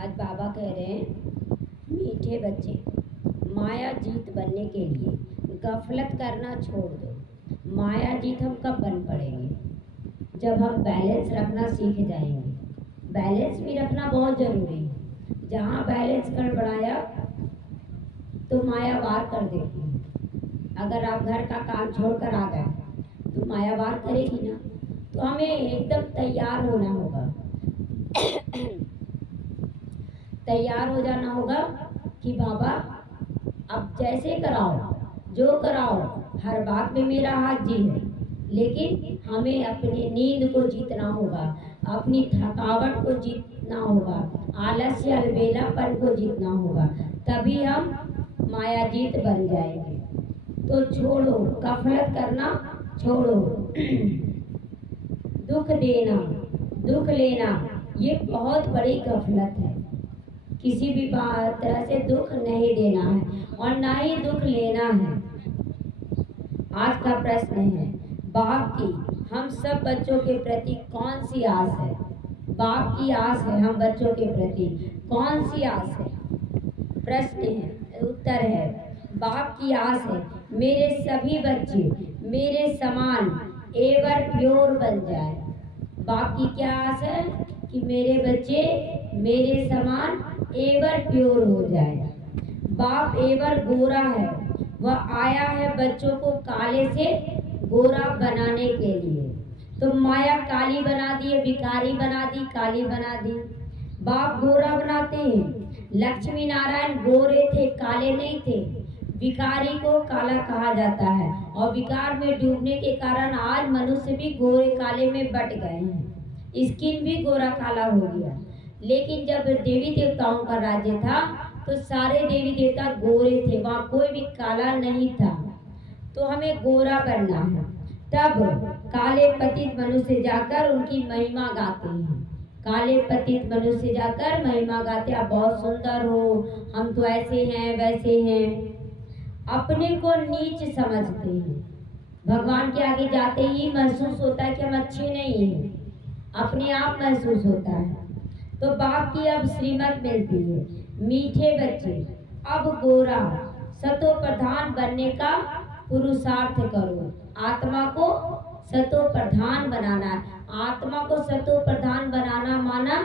आज बाबा कह रहे हैं, मीठे बच्चे, माया जीत बनने के लिए गफलत करना छोड़ दो। माया जीत हम कब बन पड़ेंगे? जब हम बैलेंस रखना सीख जाएंगे। बैलेंस भी रखना बहुत ज़रूरी है। जहाँ बैलेंस गड़बड़ाया तो माया वार कर देती है। अगर आप घर का काम छोड़कर आ गए तो माया वार करेगी ना। तो हमें एकदम तैयार होना होगा। तैयार हो जाना होगा कि बाबा अब जैसे कराओ, जो कराओ, हर बात में मेरा हाथ जी है। लेकिन हमें अपनी नींद को जीतना होगा, अपनी थकावट को जीतना होगा, आलस्य अलबेलापन को जीतना होगा। तभी हम मायाजीत बन जाएंगे। तो छोड़ो, गफलत करना छोड़ो। दुख देना, दुख लेना, ये बहुत बड़ी गफलत है। किसी भी तरह से दुख नहीं देना है और ना ही दुख लेना है। आज का प्रश्न है, बाप की हम सब बच्चों के प्रति कौन सी आस है? बाप की आस है हम बच्चों के प्रति, कौन सी आस है? प्रश्न है, उत्तर है, बाप की आस है मेरे सभी बच्चे मेरे समान एवर प्योर बन जाए। बाप की क्या आस है? कि मेरे बच्चे मेरे समान एवर प्योर हो जाए। बाप एवर गोरा है, वह आया है बच्चों को काले से गोरा बनाने के लिए। तो माया काली बना दी, भिखारी बना दी, काली बना दी। बाप गोरा बनाते हैं। लक्ष्मी नारायण गोरे थे, काले नहीं थे। भिखारी को काला कहा जाता है और विकार में डूबने के कारण आज मनुष्य भी गोरे काले में बट गए हैं। स्किन भी गोरा काला हो गया। लेकिन जब देवी देवताओं का राज्य था तो सारे देवी देवता गोरे थे, वहाँ कोई भी काला नहीं था। तो हमें गोरा बनना है। तब काले पतित मनुष्य जाकर उनकी महिमा गाते हैं। काले पतित मनुष्य जाकर महिमा गाते, आप बहुत सुंदर हो, हम तो ऐसे हैं वैसे हैं। अपने को नीच समझते हैं। भगवान के आगे जाते ही महसूस होता है कि हम अच्छे नहीं हैं, अपने आप महसूस होता है। तो बाप की अब श्रीमत मिलती है, मीठे बच्चे अब गोरा सतो प्रधान बनने का पुरुषार्थ करो। आत्मा को सतो प्रधान बनाना। आत्मा को सतो प्रधान बनाना माना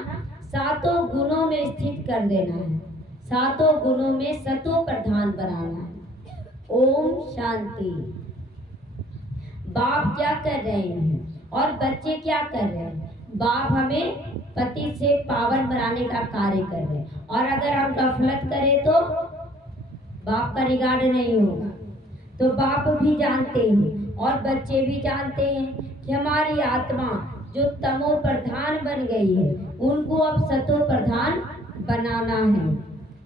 सातों गुणों में स्थित कर देना है, सातों गुणों में सतो प्रधान बनाना है। ओम शांति। बाप क्या कर रहे हैं और बच्चे क्या कर रहे हैं? बाप हमें पति से पावन बनाने का कार्य कर रहे हैं और अगर हम गफलत करें तो बाप का रिगार्ड नहीं होगा। तो बाप भी जानते हैं और बच्चे भी जानते हैं कि हमारी आत्मा जो तमो प्रधान बन गई है उनको अब सतो प्रधान बनाना है,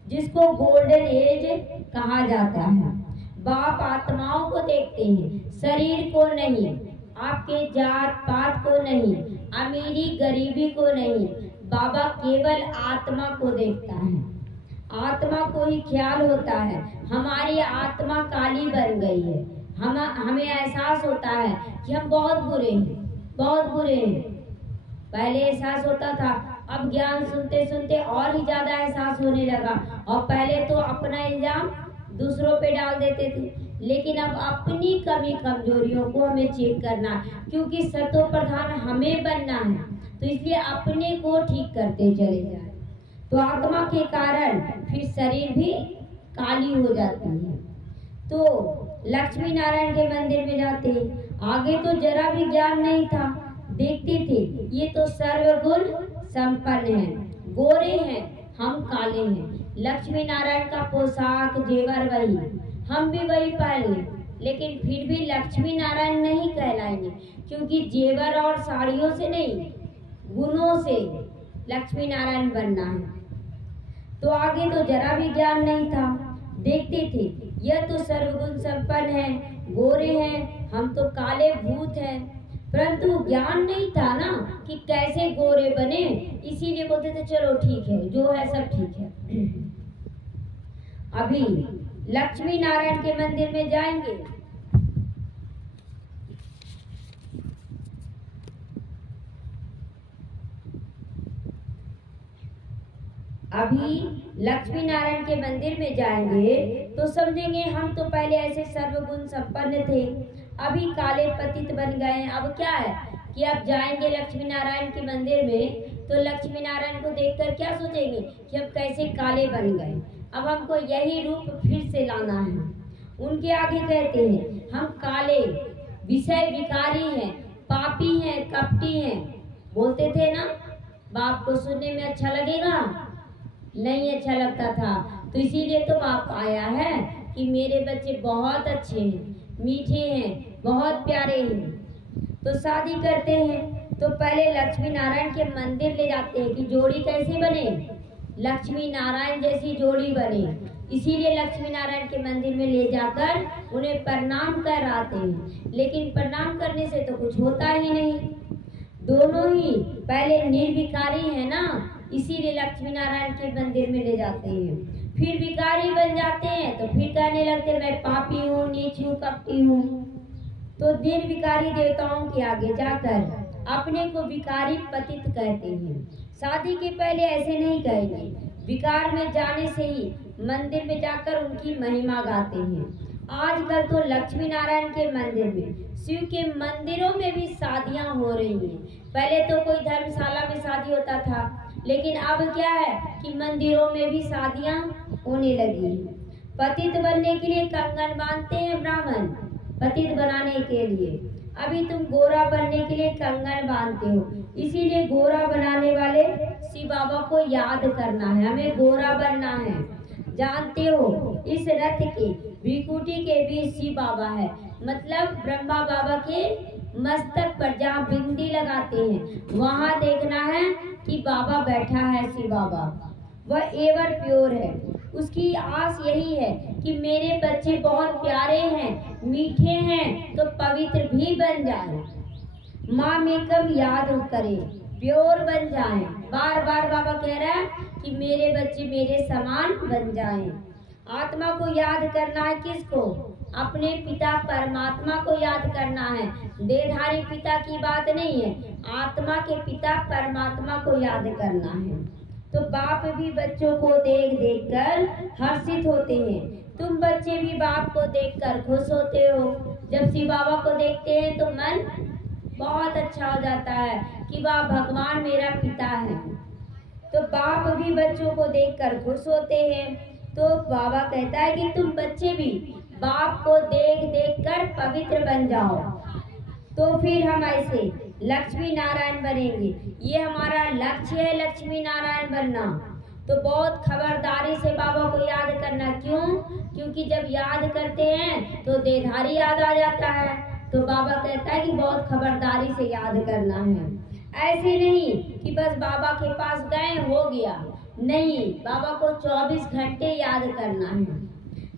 जिसको गोल्डन एज कहा जाता है। बाप आत्माओं को देखते हैं, शरीर को नहीं, आपके जात पात को नहीं, अमीरी गरीबी को नहीं। बाबा केवल आत्मा को देखता है। आत्मा को ही ख्याल होता है हमारी आत्मा काली बन गई है। हमें एहसास होता है कि हम बहुत बुरे हैं, बहुत बुरे हैं। पहले एहसास होता था, अब ज्ञान सुनते सुनते और ही ज्यादा एहसास होने लगा। और पहले तो अपना इल्जाम दूसरों पे डाल देते थे, लेकिन अब अपनी कमी कमजोरियों को हमें चेक करना है, क्योंकि सतो प्रधान हमें बनना है। तो इसलिए अपने को ठीक करते चले जाए। तो आत्मा के कारण फिर शरीर भी काली हो जाती है। तो लक्ष्मी नारायण के मंदिर में जाते, आगे तो जरा भी ज्ञान नहीं था, देखते थे ये तो सर्वगुण संपन्न है, गोरे हैं, हम काले हैं। लक्ष्मी नारायण का पोशाक जेवर वही, हम भी वही पहने, लेकिन फिर भी लक्ष्मी नारायण नहीं कहलाएंगे, क्योंकि जेवर और साड़ियों से नहीं, गुणों से लक्ष्मी नारायण बनना है। तो आगे तो जरा भी ज्ञान नहीं था, देखते थे यह तो सर्वगुण संपन्न है, गोरे हैं, हम तो काले भूत हैं। परंतु ज्ञान नहीं था ना कि कैसे गोरे बने, इसीलिए बोलते थे चलो ठीक है, जो है सब ठीक है। अभी लक्ष्मी नारायण के मंदिर में जाएंगे, अभी लक्ष्मी नारायण के मंदिर में जाएंगे तो समझेंगे हम तो पहले ऐसे सर्वगुण संपन्न थे, अभी काले पतित बन गए हैं। अब क्या है कि अब जाएंगे लक्ष्मी नारायण के मंदिर में तो लक्ष्मी नारायण को देखकर क्या सोचेंगे कि हम कैसे काले बन गए, अब हमको यही रूप फिर से लाना है। उनके आगे कहते हैं हम काले विषय विकारी हैं, पापी हैं, कपटी हैं। बोलते थे ना, बाप को सुनने में अच्छा लगेगा, नहीं अच्छा लगता था, तो इसीलिए तो बाप आया है कि मेरे बच्चे बहुत अच्छे हैं, मीठे हैं, बहुत प्यारे हैं। तो शादी करते हैं तो पहले लक्ष्मी नारायण के मंदिर ले जाते हैं कि जोड़ी कैसे बने, लक्ष्मी नारायण जैसी जोड़ी बने। इसीलिए लक्ष्मी नारायण के मंदिर में ले जाकर उन्हें प्रणाम कराते हैं, लेकिन प्रणाम करने से तो कुछ होता ही नहीं। दोनों ही पहले निर्विकारी है ना, इसीलिए लक्ष्मी नारायण के मंदिर में ले जाते हैं। फिर विकारी बन जाते हैं तो फिर कहने लगते मैं पापी हूँ, नीच हूँ, कपटी हूँ। तो निर्विकारी देवताओं के आगे जाकर अपने को विकारी पतित कहते हैं। शादी के पहले ऐसे नहीं कहेंगे, विकार में जाने से ही मंदिर में जाकर उनकी महिमा गाते हैं। आजकल तो लक्ष्मी नारायण के मंदिर में, शिव के मंदिरों में भी शादियां हो रही हैं। पहले तो कोई धर्मशाला में शादी होता था, लेकिन अब क्या है कि मंदिरों में भी शादियां होने लगी। पतित बनने के लिए कंगन बांधते हैं ब्राह्मण, पतित बनाने के लिए। अभी तुम गोरा बनने के लिए कंगन बांधते हो, इसीलिए गोरा बनाने वाले शिव बाबा को याद करना है, हमें गोरा बनना है। जानते हो इस रथ के भ्रिकुटी के भी शिव बाबा है, मतलब ब्रह्मा बाबा के मस्तक पर जहाँ बिंदी लगाते हैं वहाँ देखना है कि बाबा बैठा है शिव बाबा, वह एवर प्योर है। उसकी आस यही है कि मेरे बच्चे बहुत प्यारे हैं, मीठे हैं, तो पवित्र भी बन जाए, माँ में कब याद करे, प्योर बन जाए। बार बार बाबा कह रहा है कि मेरे बच्चे मेरे समान बन जाएं। आत्मा को याद करना है, किसको? अपने पिता परमात्मा को याद करना है। देहधारी पिता की बात नहीं है, आत्मा के पिता परमात्मा को याद करना है। तो बाप भी बच्चों को देख देख कर हर्षित होते हैं। तुम बच्चे भी बाप को देखकर खुश होते हो। जब शिव बाबा को देखते हैं तो मन बहुत अच्छा हो जाता है कि वाह भगवान मेरा पिता है। तो बाप भी बच्चों को देखकर खुश होते हैं। तो बाबा कहता है कि तुम बच्चे भी बाप को देख देख कर पवित्र बन जाओ, तो फिर हम ऐसे लक्ष्मी नारायण बनेंगे। ये हमारा लक्ष्य है, लक्ष्मी नारायण बनना। तो बहुत खबरदारी से बाबा को याद करना। क्यों? क्योंकि जब याद करते हैं तो देहधारी याद आ जाता है। तो बाबा कहता है कि बहुत खबरदारी से याद करना है। ऐसे नहीं कि बस बाबा के पास गए हो गया, नहीं, बाबा को 24 घंटे याद करना है।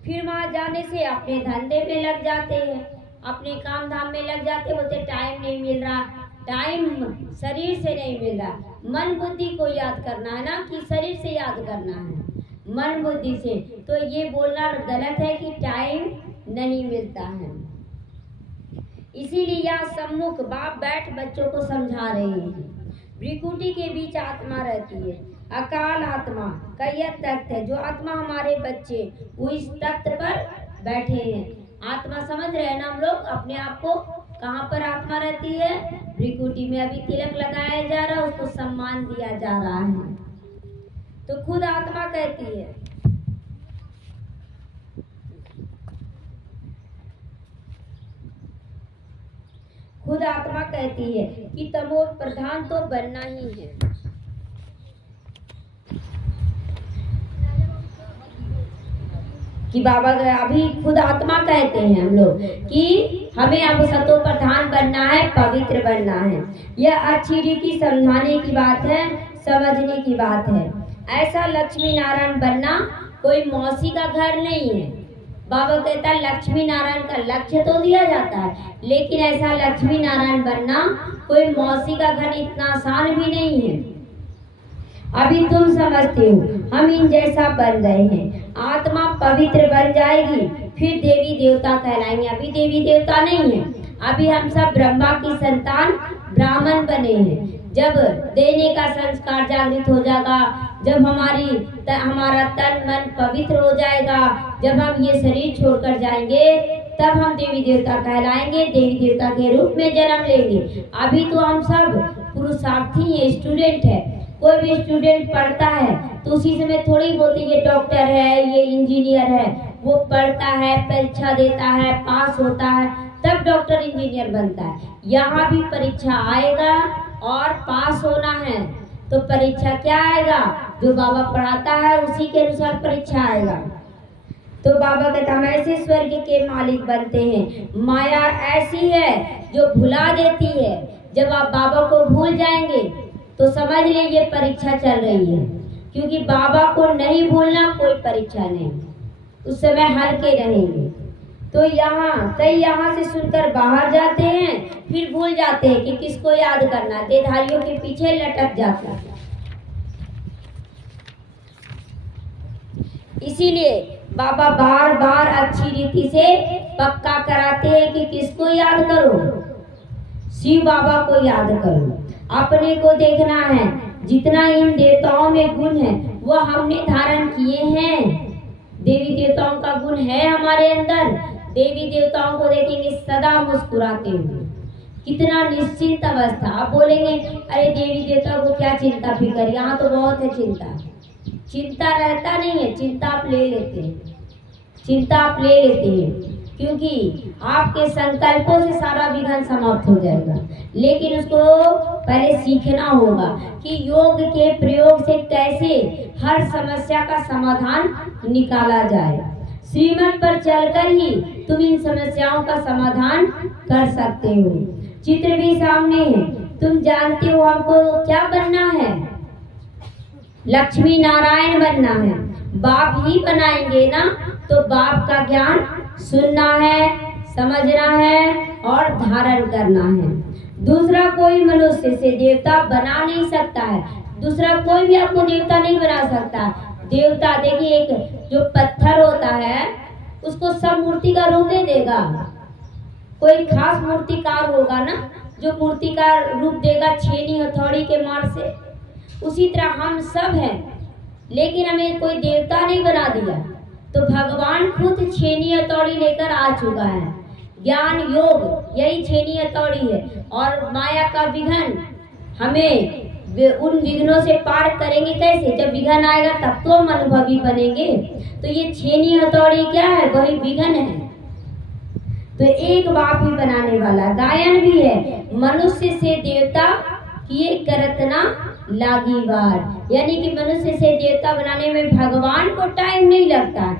फिर वहाँ जाने से अपने धंधे में लग जाते हैं, अपने काम धाम में लग जाते, बोलते टाइम नहीं मिल रहा। टाइम शरीर से नहीं मिल रहा, मन बुद्धि को याद करना है ना, कि शरीर से याद करना है, मन बुद्धि से। तो ये बोलना गलत है कि टाइम नहीं मिलता है। इसीलिए यहाँ सम्मुख बाप बैठ बच्चों को समझा रहे हैं। भ्रिकुटी के बीच आत्मा रहती है, अकाल आत्मा का यह तख्त है। जो आत्मा हमारे बच्चे वो इस तख्त पर बैठे हैं। आत्मा समझ रहे हैं ना हम लोग अपने आप को, कहाँ पर आत्मा रहती है? भ्रिकुटी में। अभी तिलक लगाया जा रहा है, उसको सम्मान दिया जा रहा है। तो खुद आत्मा कहती है, खुद आत्मा कहती है कि तमो प्रधान तो बनना ही है। कि बाबा अभी खुद आत्मा कहते हैं हम लोग कि हमें अब सतो प्रधान बनना है, पवित्र बनना है। यह अच्छी रीति समझाने की बात है, समझने की बात है। ऐसा लक्ष्मी नारायण बनना कोई मौसी का घर नहीं है। बाबा कहता है लक्ष्मी नारायण का लक्ष्य तो दिया जाता है, लेकिन ऐसा लक्ष्मी नारायण बनना कोई मौसी का घर इतना आसान भी नहीं है। अभी तुम समझते हो हम इन जैसा बन रहे हैं, आत्मा पवित्र बन जाएगी, फिर देवी देवता कहलाएंगे। अभी देवी देवता नहीं है, अभी हम सब ब्रह्मा की संतान ब्राह्मण बने हैं। जब देने का संस्कार जागृत हो जाएगा, जब हमारा तन मन पवित्र हो जाएगा, जब हम ये शरीर छोड़कर जाएंगे, तब हम देवी देवता कहलाएंगे, देवी देवता के रूप में जन्म लेंगे। अभी तो हम सब पुरुषार्थी हैं, स्टूडेंट है। कोई भी स्टूडेंट पढ़ता है तो उसी समय थोड़ी बोलती ये डॉक्टर है, ये इंजीनियर है। वो पढ़ता है, परीक्षा देता है, पास होता है, तब डॉक्टर इंजीनियर बनता है। यहाँ भी परीक्षा आएगा और पास होना है तो परीक्षा क्या आएगा, जो बाबा पढ़ाता है उसी के अनुसार परीक्षा आएगा। तो बाबा कहता हम ऐसे स्वर्ग के मालिक बनते हैं। माया ऐसी है जो भुला देती है। जब आप बाबा को भूल जाएंगे तो समझ ले ये परीक्षा चल रही है, क्योंकि बाबा को नहीं भूलना कोई परीक्षा नहीं, उस समय हल्के रहेंगे। तो कई यहाँ से सुनकर बाहर जाते हैं, फिर भूल जाते हैं कि किसको याद करना, देहधारियों के पीछे लटक जाते हैं। इसीलिए बाबा बार बार अच्छी रीति से पक्का कराते हैं कि किसको याद करो, शिव बाबा को याद करो। अपने को देखना है, जितना इन देवताओं में गुण है वो हमने धारण किए हैं। देवी देवताओं का गुण है हमारे अंदर। देवी देवताओं को देखेंगे सदा मुस्कुराते हुए, कितना निश्चिंत अवस्था। आप बोलेंगे अरे देवी देवता को क्या चिंता फिकर, यहाँ तो बहुत है चिंता। चिंता रहता नहीं है, चिंता आप ले लेते हैं, चिंता आप ले लेते हैं, क्योंकि आपके संकल्पों से सारा विघ्न समाप्त हो जाएगा। लेकिन उसको पहले सीखना होगा कि योग के प्रयोग से कैसे हर समस्या का समाधान निकाला जाए। श्रीमत पर चलकर ही तुम इन समस्याओं का समाधान कर सकते हो। चित्र भी सामने है, तुम जानते हो हमको क्या बनना है, लक्ष्मी नारायण बनना है। बाप ही बनाएंगे ना, तो बाप का ज्ञान सुनना है, समझना है और धारण करना है। दूसरा कोई मनुष्य से देवता बना नहीं सकता है, दूसरा कोई भी आपको देवता नहीं बना सकता। देवता देखिए, एक जो पत्थर होता है उसको सब मूर्ति का रूप दे देगा, कोई खास मूर्तिकार होगा ना जो मूर्ति का रूप देगा छेनी हथौड़ी के मार से। उसी तरह हम सब हैं, लेकिन हमें कोई देवता नहीं बना दिया। तो भगवान खुद छेनी हथौड़ी लेकर आ चुका है। ज्ञान योग यही छेनी हथौड़ी है, और माया का विघ्न हमें उन विघ्नों से पार करेंगे कैसे, जब विघ्न आएगा तब तो हम अनुभवी बनेंगे। तो ये छेनी हथौड़ी क्या है, वही विघ्न है। तो एक बाप ही बनाने वाला। गायन भी है, मनुष्य से देवता किए करत ना लागी बार, यानी कि मनुष्य से देवता बनाने में भगवान को टाइम नहीं लगता,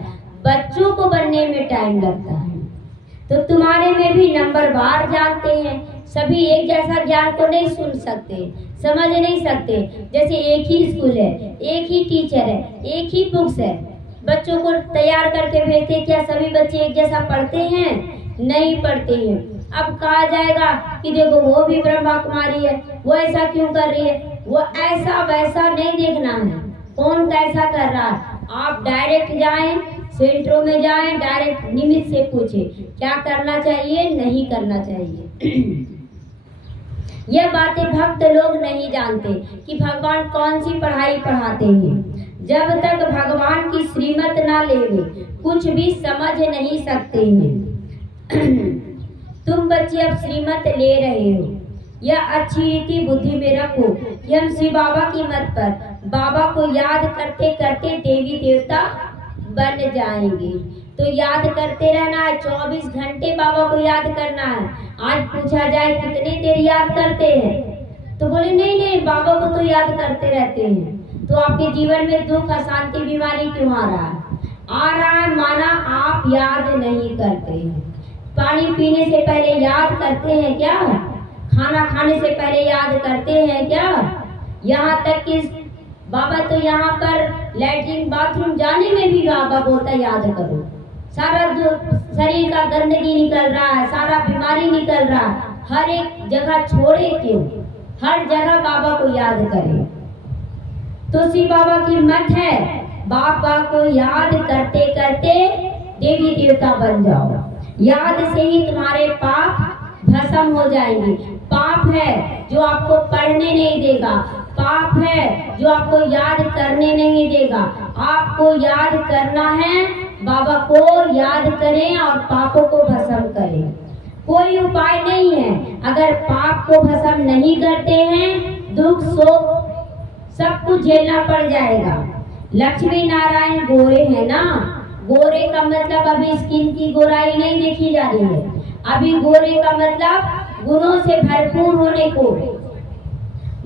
बच्चों को बनने में टाइम लगता है। तो तुम्हारे में भी नंबर बार जानते हैं, सभी एक जैसा ज्ञान को नहीं सुन सकते, समझ नहीं सकते। जैसे एक ही स्कूल है, एक ही टीचर है, एक ही बुक्स है, बच्चों को तैयार करके भेजते, क्या सभी बच्चे एक जैसा पढ़ते हैं? नहीं पढ़ते हैं। अब कहा जाएगा कि देखो वो भी ब्रह्मा कुमारी है, वो ऐसा क्यों कर रही है, वो ऐसा वैसा नहीं देखना है, कौन कैसा कर रहा है। आप डायरेक्ट जाएं, सेंटरों में जाएं, डायरेक्ट निमित्त से पूछें क्या करना चाहिए, नहीं करना चाहिए। यह बातें भक्त लोग नहीं जानते कि भगवान कौन सी पढ़ाई पढ़ाते हैं। जब तक भगवान की श्रीमत ना लेवे कुछ भी समझ नहीं सकते हैं। तुम बच्चे अब श्रीमत ले रहे हो, यह अच्छी रीति बुद्धि में रखो कि हम श्री बाबा की मत पर बाबा को याद करते करते देवी देवता बन जाएंगे। तो याद करते रहना है, 24 घंटे बाबा को याद करना है। आज पूछा जाए कितनी देर याद करते हैं, तो बोले नहीं नहीं बाबा को तो याद करते रहते हैं। तो आपके जीवन में दुख, अशांति, बीमारी क्यों आ रहा है? आ रहा है माना आप याद नहीं करते हैं। पानी पीने से पहले याद करते हैं क्या? खाना खाने से पहले याद करते हैं क्या? यहाँ तक कि बाबा तो यहाँ पर लैट्रिन बाथरूम जाने में भी बाबा बोलता याद करो। सारा जो शरीर का गंदगी निकल रहा है, सारा बीमारी निकल रहा है, हर एक जगह छोड़े क्यों, हर जगह बाबा को याद करें। तो शिव बाबा की मत है, बाबा को याद करते करते देवी देवता बन जाओ। याद से ही तुम्हारे पाप भस्म हो जाएंगे। पाप है जो आपको पढ़ने नहीं देगा, पाप है जो आपको याद करने नहीं देगा। आपको याद करना है, बाबा को याद करें और पापों को भस्म करें। कोई उपाय नहीं है। अगर पाप को भस्म नहीं करते हैं, दुख शोक सब कुछ झेलना पड़ जाएगा। लक्ष्मी नारायण गोरे है ना, गोरे का मतलब अभी स्किन की गोराई नहीं देखी जा रही है, अभी गोरे का मतलब गुणों से भरपूर होने को।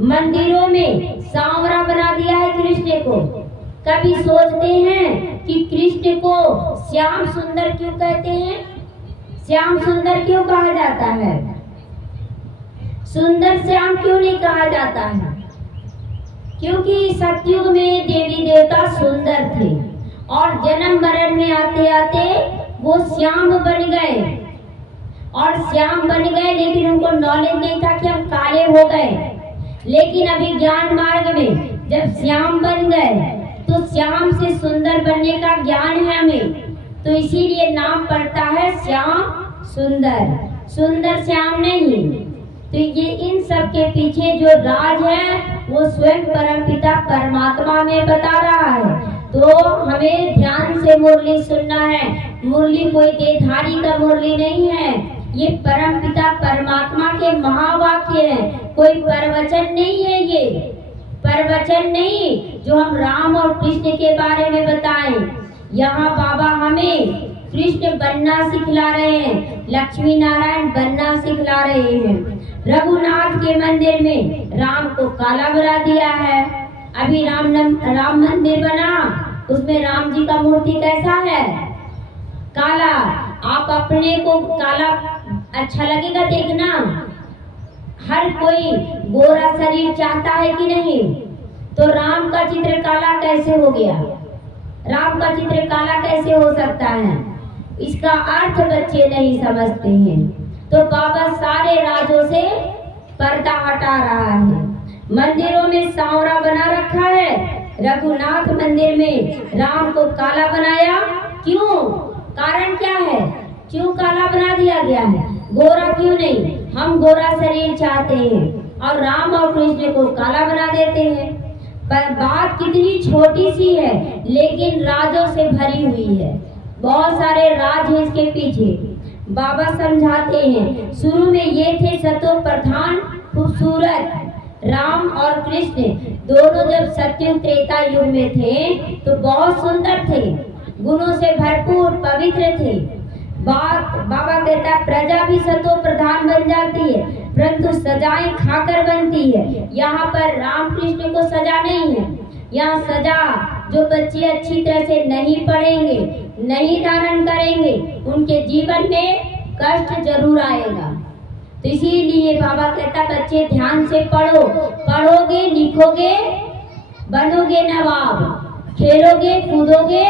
मंदिरों में सांवरा बना दिया है कृष्ण को। कभी सोचते हैं कि कृष्ण को श्याम सुंदर क्यों कहते हैं? श्याम सुंदर क्यों कहा जाता है? सुंदर श्याम क्यों नहीं कहा जाता है? क्योंकि सतयुग में देवी देवता सुंदर थे और जन्म मरण में आते आते वो श्याम बन गए। और श्याम बन गए, लेकिन उनको नॉलेज नहीं था कि हम काले हो गए। लेकिन अभी ज्ञान मार्ग में जब श्याम बन गए तो श्याम से सुंदर बनने का ज्ञान है हमें, तो इसीलिए नाम पड़ता है श्याम सुंदर, सुंदर श्याम नहीं। तो ये इन सब के पीछे जो राज है वो स्वयं परमपिता परमात्मा में बता रहा है। तो हमें ध्यान से मुरली सुनना है। मुरली कोई देधारी का मुरली नहीं है, ये परमपिता परमात्मा के महावाक्य है, कोई प्रवचन नहीं है। ये प्रवचन नहीं जो हम राम और कृष्ण के बारे में बताएं। यहाँ बाबा हमें कृष्ण बनना सिखला रहे हैं, लक्ष्मी नारायण बनना सिखला रहे हैं। रघुनाथ के मंदिर में राम को काला बना दिया है। अभी राम मंदिर बना, उसमें राम जी का मूर्ति कैसा है? काला। आप अपने को काला अच्छा लगेगा देखना? हर कोई गोरा शरीर चाहता है कि नहीं? तो राम का चित्र काला कैसे हो गया? राम का चित्र काला कैसे हो सकता है? इसका अर्थ बच्चे नहीं समझते हैं। तो बाबा सारे राजों से पर्दा हटा रहा है। मंदिरों में सांवरा बना रखा है, रघुनाथ मंदिर में राम को काला बनाया। क्यों? कारण क्या है? क्यों काला बना दिया गया है? गोरा क्यों नहीं? हम गोरा शरीर चाहते हैं और राम और कृष्ण को काला बना देते हैं। पर बात कितनी छोटी सी है, लेकिन राजों से भरी हुई है। बहुत सारे राज हैं इसके पीछे। बाबा समझाते हैं, शुरू में ये थे सतो प्रधान खूबसूरत राम और कृष्ण, दोनों जब सत्युग त्रेता युग में थे तो बहुत सुंदर थे, गुणों से भरपूर पवित्र थे। बाबा कहता है प्रजा भी सतो प्रधान बन जाती है, परंतु सजाएं खाकर बनती है। यहाँ पर राम कृष्ण को सजा नहीं है। यहाँ सजा जो बच्चे अच्छी तरह से नहीं पढ़ेंगे, नहीं धारण करेंगे, उनके जीवन में कष्ट जरूर आएगा। तो इसीलिए बाबा कहता बच्चे ध्यान से पढ़ो, पढ़ोगे लिखोगे बनोगे नवाब, खेलोगे कूदोगे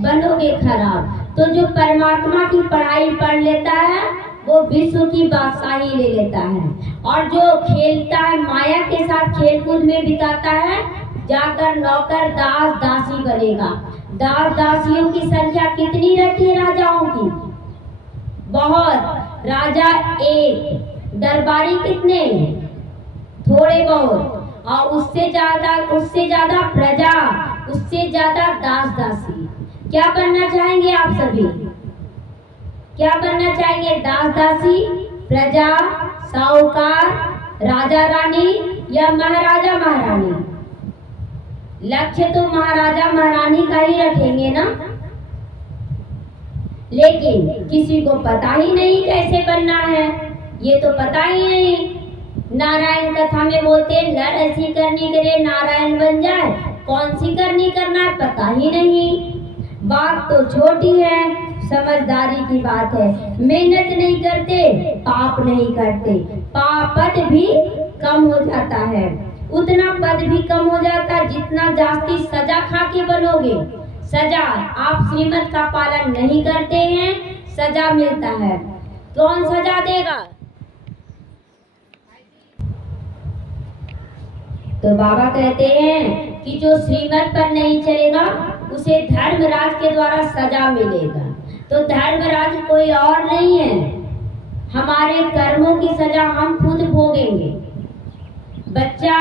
बनोगे खराब। तो जो परमात्मा की पढ़ाई पढ़ लेता है वो विश्व की बादशाही ले लेता है, और जो खेलता है माया के साथ खेलकूद में बिताता है, जाकर नौकर दास दासी बनेगा। दास दासियों की संख्या कितनी रहती है राजाओं की? बहुत। राजा एक, दरबारी कितने? थोड़े बहुत। और उससे ज्यादा प्रजा, उससे ज्यादा दास दासी। क्या बनना चाहेंगे आप सभी? क्या बनना चाहेंगे? दास दासी, प्रजा, साहूकार, राजा रानी या महाराजा महारानी? लक्ष्य तो महाराजा महारानी का ही रखेंगे ना। लेकिन किसी को पता ही नहीं कैसे बनना है, ये तो पता ही नहीं। नारायण कथा में बोलते नर ऐसी करनी करे नारायण बन जाए, कौन सी करनी करना है पता ही नहीं। बात तो छोटी है, समझदारी की बात है। मेहनत नहीं करते, पाप नहीं करते, पापद भी कम हो जाता है। उतना पद भी कम हो जाता है जितना जास्ती सजा खा के बनोगे। सजा, आप श्रीमत का पालन नहीं करते हैं, सजा मिलता है। कौन सजा देगा? तो बाबा कहते हैं कि जो श्रीमत पर नहीं चलेगा उसे धर्मराज के द्वारा सजा मिलेगा। तो धर्मराज कोई और नहीं है, हमारे कर्मों की सजा हम खुद भोगेंगे। बच्चा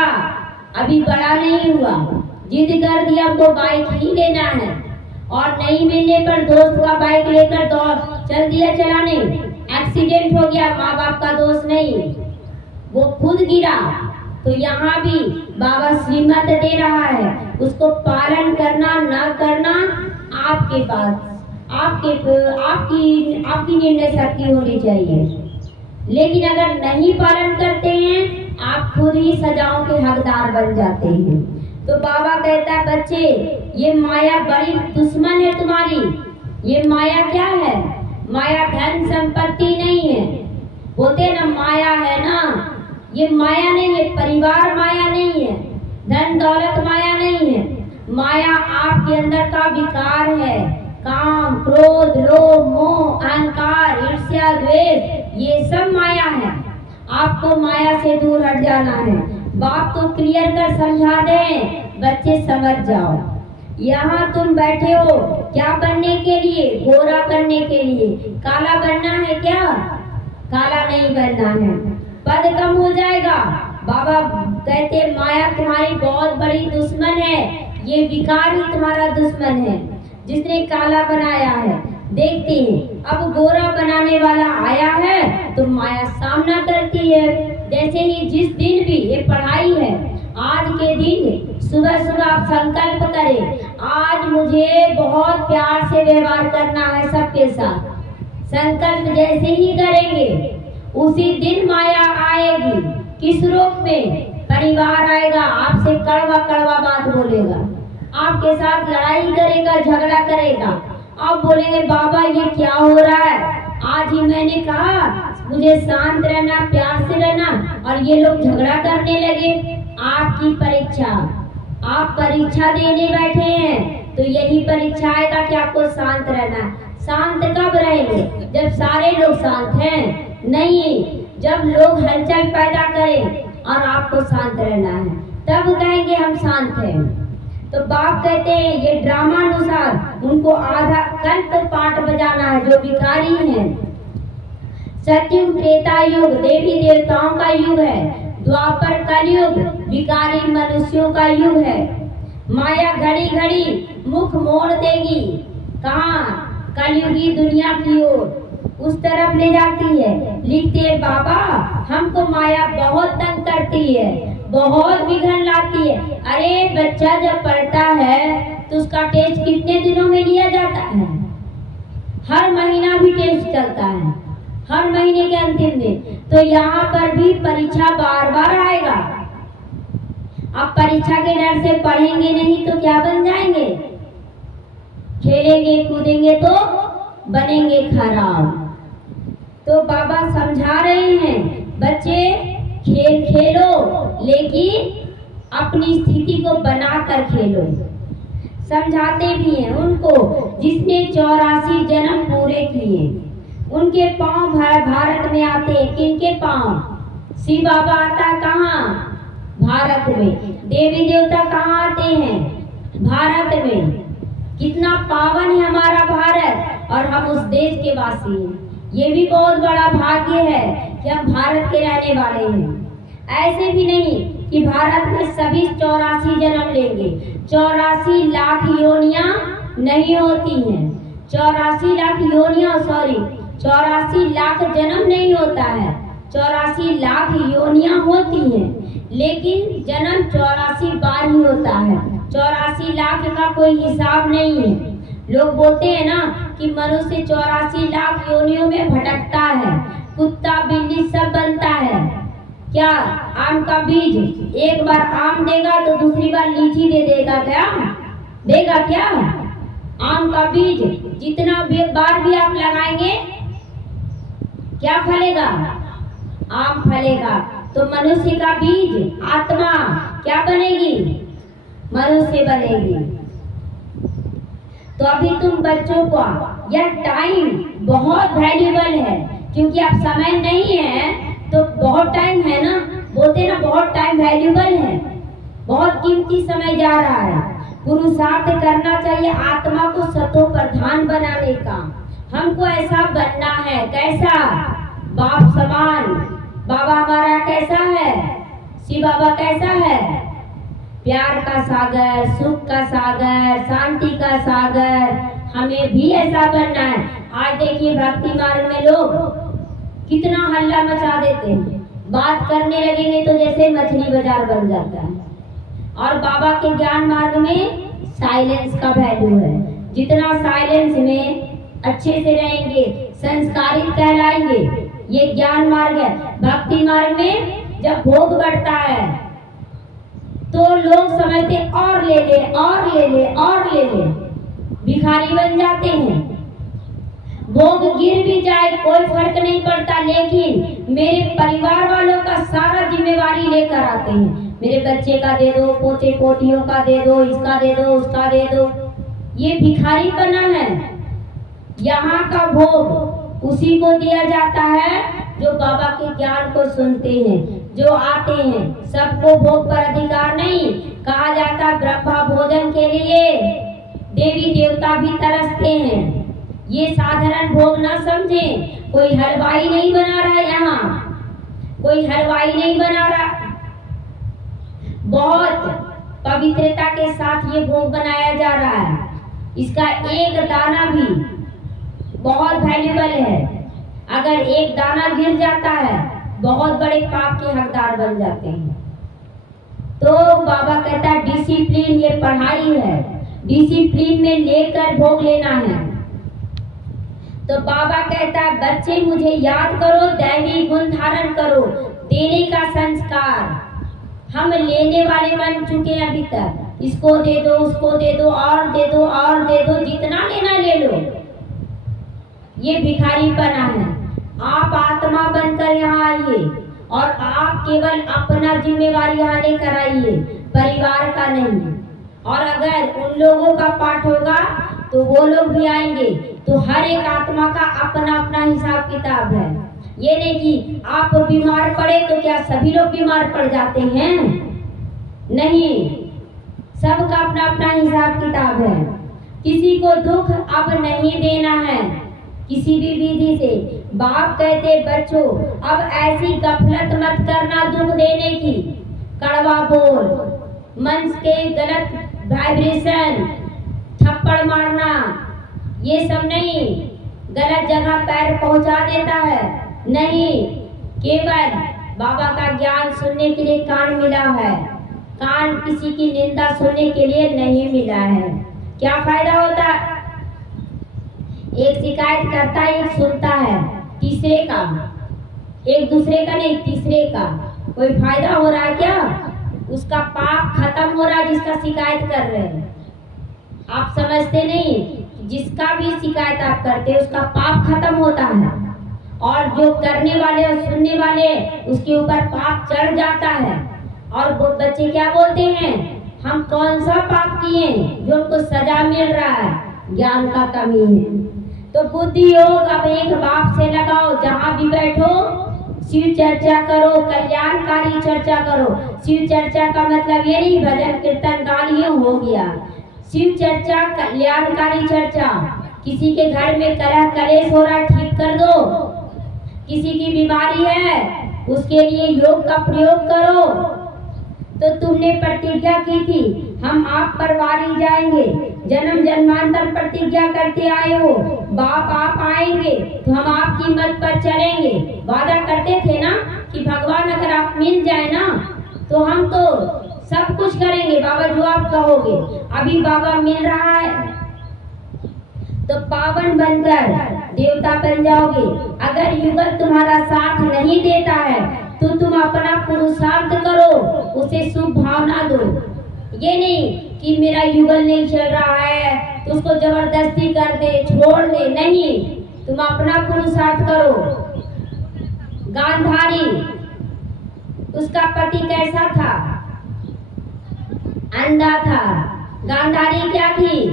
अभी बड़ा नहीं हुआ, जिद कर दिया हमको बाइक ही लेना है और नहीं मिलने पर दोस्त का बाइक लेकर चल दिया चलाने, एक्सीडेंट हो गया, माँ बाप का दोष नहीं, वो खुद गिरा। तो यहाँ भी बाबा श्रीमत दे रहा है, उसको पालन करना ना करना आपके पास, आपकी निर्णय शक्ति होनी चाहिए। लेकिन अगर नहीं पालन करते हैं आप खुद ही सजाओं के हकदार बन जाते हैं। तो बाबा कहता है बच्चे, ये माया बड़ी दुश्मन है तुम्हारी। ये माया क्या है? माया धन संपत्ति नहीं है। बोलते ना माया है ना, ये माया नहीं है, परिवार माया नहीं है, धन दौलत माया नहीं है। माया आपके अंदर का विकार है, काम, क्रोध, लोभ, मोह, अहंकार, ईर्ष्या, द्वेष, ये सब माया है। आपको माया से दूर हट जाना है। बाप तो क्लियर कर समझा दें, बच्चे समझ जाओ। यहाँ तुम बैठे हो क्या बनने के लिए? गोरा बनने के लिए। काला बनना है क्या? काला नहीं बनना है, पद कम हो जाएगा। बाबा कहते माया तुम्हारी बहुत बड़ी दुश्मन है, ये विकार ही तुम्हारा दुश्मन है जिसने काला बनाया है। देखते हैं अब गोरा बनाने वाला आया है तो माया सामना करती है। जैसे ही जिस दिन भी ये पढ़ाई है, आज के दिन सुबह सुबह आप संकल्प करें, आज मुझे बहुत प्यार से व्यवहार करना है सबके साथ। संकल्प जैसे ही करेंगे उसी दिन माया आएगी। किस रूप में? परिवार आएगा, आपसे कड़वा कड़वा बात बोलेगा, आपके साथ लड़ाई करेगा, झगड़ा करेगा। आप बोलेंगे बाबा ये क्या हो रहा है? आज ही मैंने कहा मुझे शांत रहना, प्यार से रहना, और ये लोग झगड़ा करने लगे। आपकी परीक्षा, आप परीक्षा देने बैठे हैं तो यही परीक्षा आएगा कि आपको शांत रहना। शांत कब रहेंगे? जब सारे लोग शांत हैं? नहीं, जब लोग हलचल पैदा करें और आपको शांत रहना है, तब कहेंगे हम शांत हैं। तो बाप कहते हैं ये ड्रामा अनुसार उनको आधा कंठ पाठ बजाना है जो विकारी हैं। सतयुग त्रेता युग देवी देवताओं का युग है, द्वापर कलयुग विकारी मनुष्यों का युग है। माया घड़ी घड़ी मुख मोड़ देगी, कहाँ? कलयुगी दुनिया की ओर, उस तरफ ले जाती है। लिखते हैं बाबा हमको माया बहुत तंग करती है, बहुत विघन लाती है। अरे बच्चा जब पढ़ता है तो उसका टेस्ट कितने दिनों में लिया जाता है? हर महीना भी टेस्ट चलता है, हर महीने के अंतिम दिन। तो यहाँ पर भी परीक्षा बार बार आएगा। अब परीक्षा के डर से पढ़ेंगे नहीं तो क्या बन जाएंगे? खेलेंगे कूदेंगे तो बनेंगे खराब। तो बाबा समझा रहे हैं बच्चे खेल खेलो, लेकिन अपनी स्थिति को बनाकर खेलो। समझाते भी हैं उनको जिसने 84 जन्म पूरे किए, उनके पांव भारत में आते हैं। किनके पांव? शिव बाबा आता कहाँ? भारत में। देवी देवता कहाँ आते हैं? भारत में। कितना पावन है हमारा भारत, और हम उस देश के वासी हैं। ये भी बहुत बड़ा भाग्य है कि हम भारत के रहने वाले हैं। ऐसे भी नहीं कि भारत में सभी 84 जन्म लेंगे। 84 लाख योनियां नहीं होती हैं। 84 लाख योनियां, 84 लाख जन्म नहीं होता है, 84 लाख योनियां होती हैं, लेकिन जन्म 84 बार ही होता है। 84 लाख का कोई हिसाब नहीं है। लोग बोलते हैं ना कि मनुष्य 84 लाख योनियों में भटकता है, कुत्ता बिल्ली सब बनता है। क्या? आम का बीज एक बार आम देगा तो दूसरी बार लीची दे देगा क्या? देगा क्या? आम का बीज जितना बार भी आप लगाएंगे क्या फलेगा? आम फलेगा। तो मनुष्य का बीज आत्मा क्या बनेगी? मनुष्य बनेगी। तो अभी तुम बच्चों को यह टाइम बहुत वैल्यूबल है, क्योंकि अब समय नहीं है तो बहुत टाइम है ना, बोलते ना बहुत टाइम वैल्यूबल है, बहुत कीमती समय जा रहा है। पुरुषार्थ करना चाहिए आत्मा को सतो प्रधान बनाने का। हमको ऐसा बनना है। कैसा? बाप समान। बाबा हमारा कैसा है? शिव बाबा कैसा है? प्यार का सागर, सुख का सागर, शांति का सागर। हमें भी ऐसा बनना है। आज देखिए भक्ति मार्ग में लोग कितना हल्ला मचा देते हैं, बात करने लगेंगे तो जैसे मछली बाजार बन जाता है। और बाबा के ज्ञान मार्ग में साइलेंस का वैल्यू है। जितना साइलेंस में अच्छे से रहेंगे, संस्कारित कहलाएंगे। ये ज्ञान मार्ग है। भक्ति मार्ग में जब भोग बढ़ता है तो लोग समझते और ले ले और ले ले और ले ले, भिखारी बन जाते हैं। भोग गिर भी जाए कोई फर्क नहीं पड़ता, लेकिन मेरे परिवार वालों का सारा जिम्मेवारी लेकर आते हैं। मेरे बच्चे का दे दो, पोते पोतियों का दे दो, इसका दे दो, उसका दे दो। ये भिखारी बना है। यहाँ का भोग उसी को दिया जाता है जो बाबा के ज्ञान को सुनते हैं, जो आते हैं। सबको भोग पर अधिकार नहीं। कहा जाता ब्रह्मा भोजन के लिए देवी देवता भी तरसते हैं। ये साधारण भोग ना समझें। कोई हलवाई नहीं बना रहा है यहाँ, कोई हलवाई नहीं बना रहा। बहुत पवित्रता के साथ ये भोग बनाया जा रहा है। इसका एक दाना भी बहुत वैल्यूबल है। अगर एक दाना गिर जाता है, बहुत बड़े पाप के हकदार बन जाते हैं। तो बाबा कहता है डिसिप्लिन, ये पढ़ाई है। डिसिप्लिन में लेकर भोग लेना है। तो बाबा कहता है बच्चे मुझे याद करो, दैवी गुण धारण करो। देने का संस्कार। हम लेने वाले बन चुके हैं अभी तक। इसको दे दो, उसको दे दो, और दे दो, और दे दो, जितना लेना ले लो। ये भिखारी बना है। आप आत्मा बनकर यहाँ आइए और आप केवल अपना जिम्मेवारी यहाँ लेकर आइए, परिवार का नहीं। और अगर उन लोगों का पाठ होगा तो वो लोग भी आएंगे। तो हर एक आत्मा का अपना अपना हिसाब किताब है। ये नहीं कि आप बीमार पड़े तो क्या सभी लोग बीमार पड़ जाते हैं? नहीं, सबका अपना अपना हिसाब किताब है। किसी को दुख अब नहीं देना है किसी भी विधि से। बाप कहते बच्चों अब ऐसी गफलत मत करना दुख देने की। कड़वा बोल, मन के गलत वाइब्रेशन, थप्पड़ मारना, ये सब नहीं। गलत जगह पैर पहुंचा देता है, नहीं। केवल बाबा का ज्ञान सुनने के लिए कान मिला है। कान किसी की निंदा सुनने के लिए नहीं मिला है। क्या फायदा होता? एक शिकायत करता है, एक सुनता है, तीसरे का, एक दूसरे का नहीं, तीसरे का। कोई फायदा हो रहा है क्या? उसका पाप खत्म हो रहा है जिसका शिकायत कर रहे हैं। आप समझते नहीं, जिसका भी शिकायत आप करते हैं उसका पाप खत्म होता है। और जो करने वाले और सुनने वाले उसके ऊपर पाप चढ़ जाता है। और वो बच्चे क्या बोलते हैं, हम कौन सा पाप किए जो उनको सजा मिल रहा है? ज्ञान का कमी है। तो बुद्धि योग अब एक बाप से लगाओ। जहाँ भी बैठो शिव चर्चा करो, कल्याणकारी चर्चा करो। शिव चर्चा का मतलब ये नहीं भजन कीर्तन गालियों हो गया। शिव चर्चा कल्याणकारी चर्चा। किसी के घर में कलह कलेश हो रहा, ठीक कर दो। किसी की बीमारी है उसके लिए योग का प्रयोग करो। तो तुमने प्रतिज्ञा की थी हम आप पर वारी जाएंगे, जन्म जन्मांतर प्रतिज्ञा करते आए हो, बाप आप आएंगे तो हम आपकी मत पर चलेंगे। वादा करते थे ना कि भगवान अगर आप मिल जाए ना तो हम तो सब कुछ करेंगे बाबा जो आप कहोगे। अभी बाबा मिल रहा है तो पावन बनकर देवता बन जाओगे। अगर युगल तुम्हारा साथ नहीं देता है तो तुम अपना पुरुषार्थ करो, उसे शुभ भावना दो। ये नहीं कि मेरा युगल नहीं चल रहा है तो उसको जबरदस्ती कर दे, छोड़ दे। नहीं, तुम अपना पुरुषार्थ करो। गांधारी, उसका पति कैसा था? अंधा था। गांधारी क्या थी?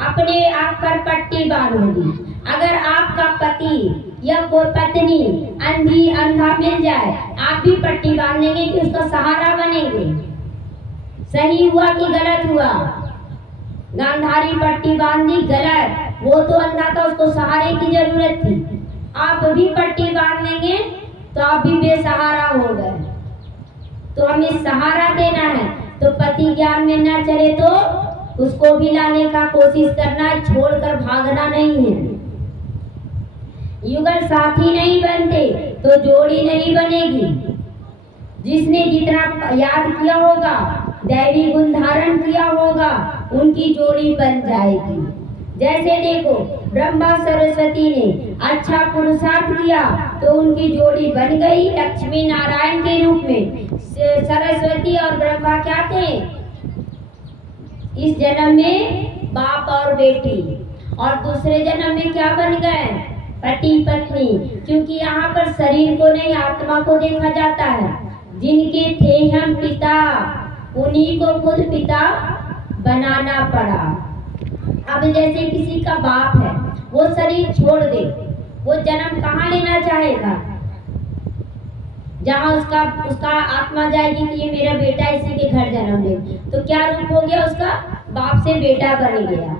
अपने आप पर पट्टी बांधूंगी। अगर आपका पति या कोई पत्नी अंधी अंधा मिल जाए, आप भी पट्टी बांधेंगे कि उसका सहारा बनेंगे। सही हुआ कि गलत हुआ? गांधारी पट्टी बांधी, गलत। वो तो अंधा था, उसको सहारे की जरूरत थी। आप भी पट्टी बांध लेंगे तो आप भी बेसहारा हो गए। तो हमें सहारा देना है। तो पति ज्ञान में न चले तो उसको भी लाने का कोशिश करना है, छोड़कर भागना नहीं है। युगल साथी नहीं बनते तो जोड़ी नहीं बनेगी। जिसने जितना याद किया होगा, दैवी गुण धारण किया होगा, उनकी जोड़ी बन जाएगी। जैसे देखो ब्रह्मा सरस्वती ने अच्छा पुरुषार्थ किया तो उनकी जोड़ी बन गई लक्ष्मी नारायण के रूप में। सरस्वती और ब्रह्मा क्या थे इस जन्म में? बाप और बेटी। और दूसरे जन्म में क्या बन गए? पति पत्नी। क्योंकि यहाँ पर शरीर को नहीं आत्मा को देखा जाता है। जिनके थे हम पिता उन्हीं को खुद पिता बनाना पड़ा। अब जैसे किसी का बाप है, वो शरीर छोड़ दे, वो जन्म कहाँ लेना चाहेगा? जहाँ उसका आत्मा जाएगी कि ये मेरा बेटा इसी के घर जन्म ले। तो क्या रूप हो गया उसका? बाप से बेटा बन गया।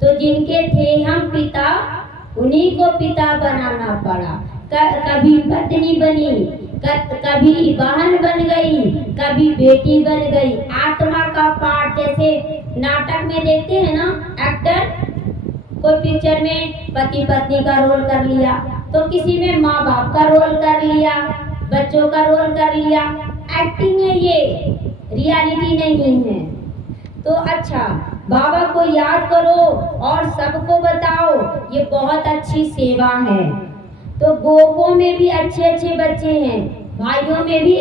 तो जिनके थे हम पिता उन्हीं को पिता बनाना पड़ा। कभी पत्नी बनी, कभी बहन बन गई, कभी बेटी बन गई। आत्मा का पाठ जैसे नाटक में देखते हैं ना, एक्टर कोई पिक्चर में पति पत्नी का रोल कर लिया, तो किसी में माँ बाप का रोल कर लिया, बच्चों का रोल कर लिया। एक्टिंग है ये, रियलिटी नहीं है। तो अच्छा, बाबा को याद करो और सबको बताओ, ये बहुत अच्छी सेवा है। तो गोपों में भी अच्छे अच्छे बच्चे हैं, भाइयों में भी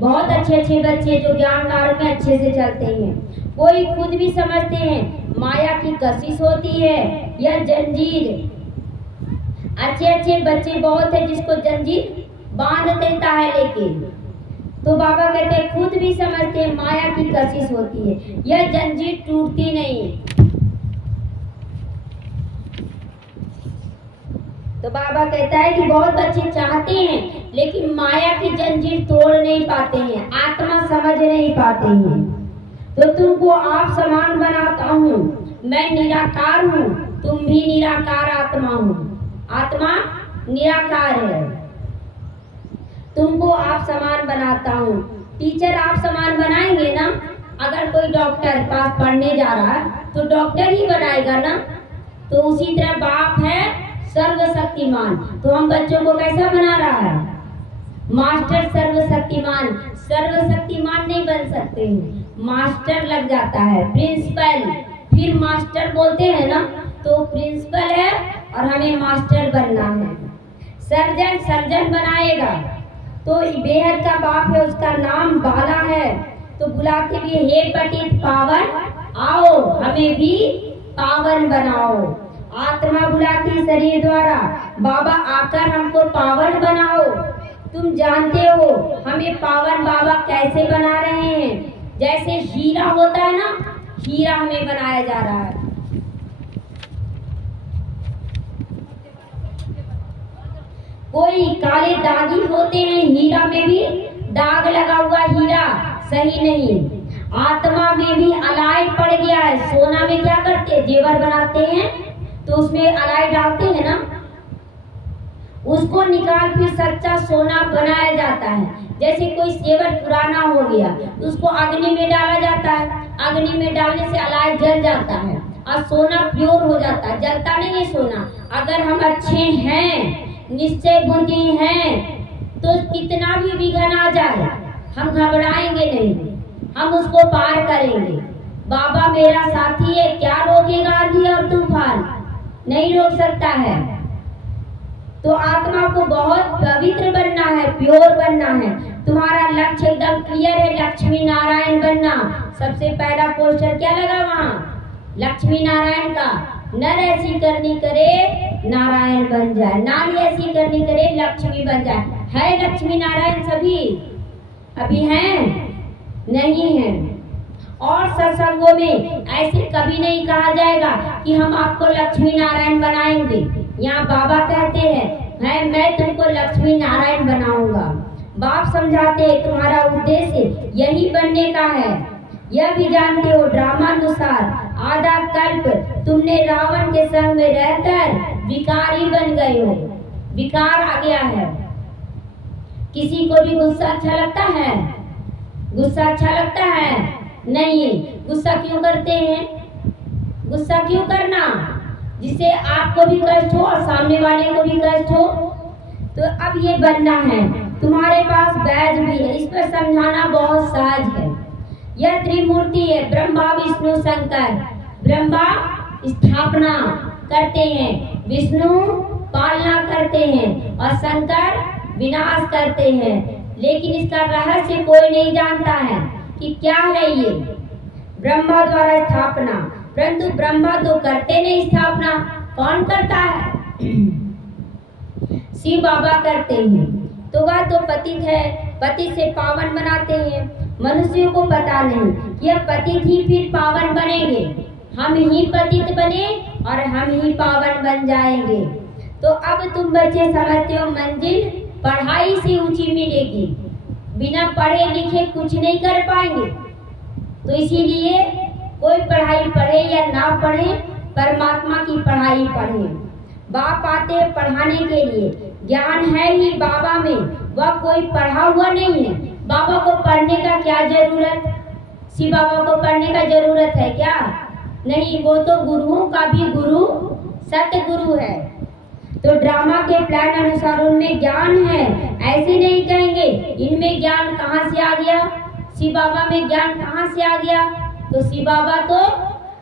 बहुत अच्छे अच्छे बच्चे जो ज्ञान मार्ग में अच्छे से चलते हैं। कोई खुद भी समझते हैं माया की कशिश होती है या जंजीर। अच्छे अच्छे बच्चे बहुत है जिसको जंजीर बांध देता है, लेकिन तो बाबा कहते हैं खुद भी समझते हैं माया की कशिश होती है, यह जंजीर टूटती नहीं। तो बाबा कहता है कि बहुत बच्चे चाहते हैं लेकिन माया की जंजीर तोड़ नहीं पाते हैं, आत्मा समझ नहीं पाते हैं। तो तुमको आप समान बनाता हूँ, मैं निराकार हूँ, तुम भी निराकार आत्मा हो। आत्मा निराकार है, तुमको आप समान बनाता हूँ। टीचर आप समान बनाएंगे ना? अगर कोई डॉक्टर पास पढ़ने जा रहा है तो डॉक्टर ही बनाएगा ना। तो उसी तरह बाप है सर्वशक्तिमान, तो हम बच्चों को कैसा बना रहा है? मास्टर सर्वशक्तिमान। सर्वशक्तिमान नहीं बन सकते हैं, मास्टर लग जाता है, प्रिंसिपल, फिर मास्टर बोलते हैं ना। तो प्रिंसिपल है और हमें मास्टर बनना है। सर्जन सर्जन बनाएगा। तो बेहद का बाप है, उसका नाम बाला है। तो बुलाते भी, हे पतित पावन आओ हमें भी पावन बनाओ। आत्मा बुलाती शरीर द्वारा, बाबा आकर हमको पावन बनाओ। तुम जानते हो हमें पावन बाबा कैसे बना रहे हैं? जैसे हीरा होता है ना, हीरा हमें बनाया जा रहा है। कोई काले दागी होते हैं, हीरा में भी दाग लगा हुआ, हीरा सही नहीं। आत्मा में भी अलाय पड़ गया है। सोना में क्या करते हैं? जेवर बनाते हैं, तो उसमें अलाय डालते हैं ना, उसको निकाल फिर सच्चा सोना बनाया जाता है। जैसे कोई जेवर पुराना हो गया तो उसको अग्नि में डाला जाता है, अग्नि में डालने से अलाय जल जाता है और सोना प्योर हो जाता है। जलता नहीं है सोना। अगर हम अच्छे हैं, निश्चय बुद्धि हैं, तो कितना भी विघ्न आ जाए हम घबराएंगे नहीं, हम उसको पार करेंगे। बाबा मेरा साथी है, क्या रोकेगा आंधी और तूफान? नहीं रोक सकता है। तो आत्मा को बहुत पवित्र बनना है, प्योर बनना है। तुम्हारा लक्ष्य एकदम क्लियर है, लक्ष्मी नारायण बनना। सबसे पहला पोस्टर क्या लगा वहाँ? लक्ष्मी नारायण का। नर ऐसी करनी करे नारायण बन जाए, नारी ऐसी करनी करे लक्ष्मी बन जाए। है लक्ष्मी नारायण सभी? अभी हैं? नहीं है। और सत्संगों में ऐसे कभी नहीं कहा जाएगा कि हम आपको लक्ष्मी नारायण बनाएंगे। यहाँ बाबा कहते हैं मैं तुमको लक्ष्मी नारायण बनाऊंगा। बाप समझाते तुम्हारा उद्देश्य यही बनने का है। यह भी जानते हो ड्रामानुसार आधा कल्प तुमने रावण के संग में रहकर विकारी बन गए हो। विकार आ गया है। किसी को भी गुस्सा अच्छा लगता है? गुस्सा अच्छा लगता है? नहीं। गुस्सा क्यों करते हैं? गुस्सा क्यों करना? जिससे आपको भी कष्ट हो और सामने वाले को भी कष्ट हो। तो अब ये बनना है, तुम्हारे पास वैद्य भी है, इस पर समझाना बहुत सहज है। यह त्रिमूर्ति है, ब्रह्मा विष्णु शंकर। ब्रह्मा स्थापना करते हैं, विष्णु पालना करते हैं और शंकर विनाश करते हैं। लेकिन इसका रहस्य कोई नहीं जानता है कि क्या है ये। ब्रह्मा द्वारा स्थापना, परंतु ब्रह्मा तो करते नहीं स्थापना, कौन करता है? शिव बाबा करते हैं। तो वह तो पतित है, पति से पावन बनाते हैं। मनुष्यों को पता नहीं कि यह पतित ही फिर पावन बनेंगे। हम ही पतित बने और हम ही पावन बन जाएंगे। तो अब तुम बच्चे समझते हो मंजिल पढ़ाई से ऊंची मिलेगी। बिना पढ़े लिखे कुछ नहीं कर पाएंगे। तो इसीलिए कोई पढ़ाई पढ़े या ना पढ़े, परमात्मा की पढ़ाई पढ़े। बाप आते हैं पढ़ाने के लिए, ज्ञान है ही बाबा में, वह कोई पढ़ा हुआ नहीं है। बाबा को पढ़ने का क्या जरूरत? शिव बाबा को पढ़ने का जरूरत है क्या? नहीं, वो तो गुरुओं का भी गुरु सतगुरु है। तो ड्रामा के प्लान अनुसार उनमें ज्ञान है, ऐसे नहीं कहेंगे इनमें ज्ञान कहाँ से आ गया, शिव बाबा में ज्ञान कहाँ से आ गया। तो शिव बाबा तो